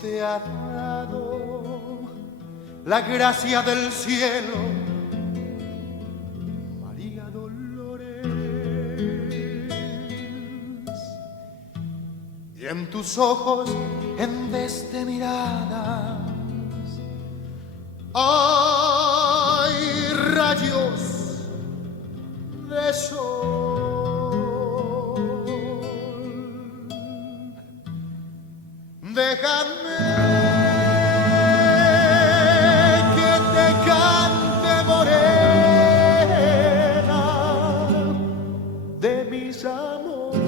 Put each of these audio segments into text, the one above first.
te ha dado la gracia del cielo, María Dolores, y en tus ojos, en vez de miradas, hay rayos de sol. Déjame que te cante, morena, de mis amores,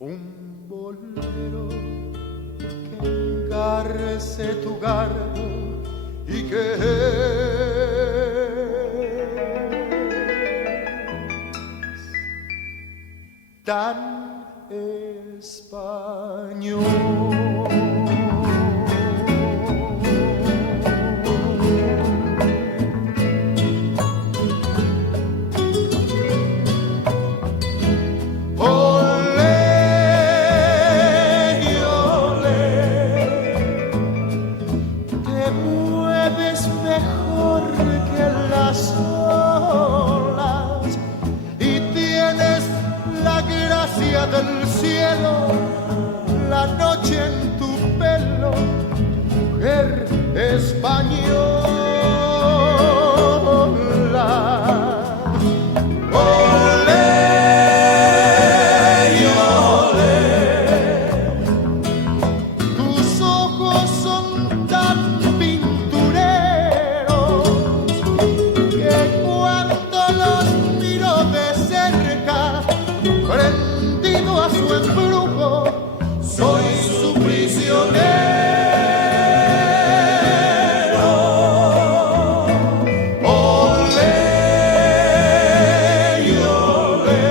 un bolero que engarce tu garbo y que tan español. Olé, olé, te mueves mejor que las olas y tienes la gracia del cielo, la noche en tu pelo, mujer española. Olé, olé, tus ojos son tan pintureros que cuando los miro de cerca, prendido a su embrujo, soy su prisionero. Olé, olé,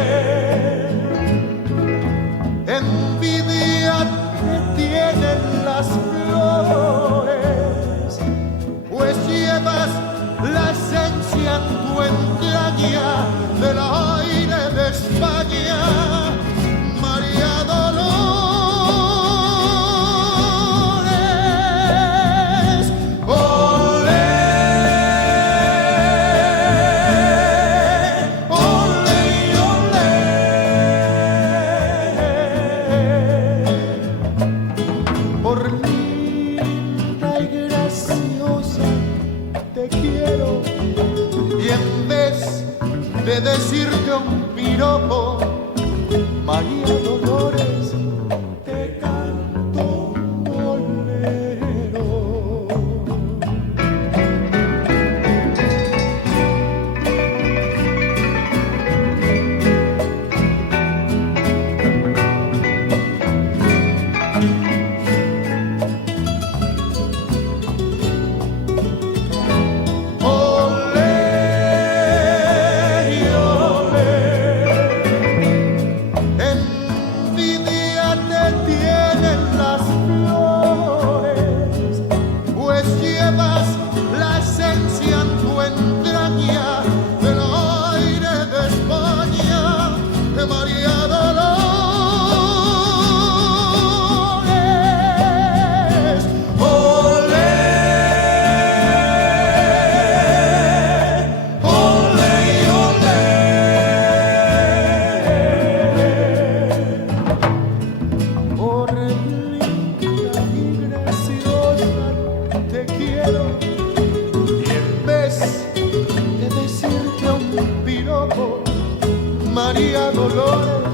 envidia te tienen las flores, pues llevas la esencia en tu entraña del aire de España, María Dolores. Olé, olé, olé, por linda y graciosa te quiero, y en vez de decirte un piropo, María Dolores, te canto un bolero. María Dolores.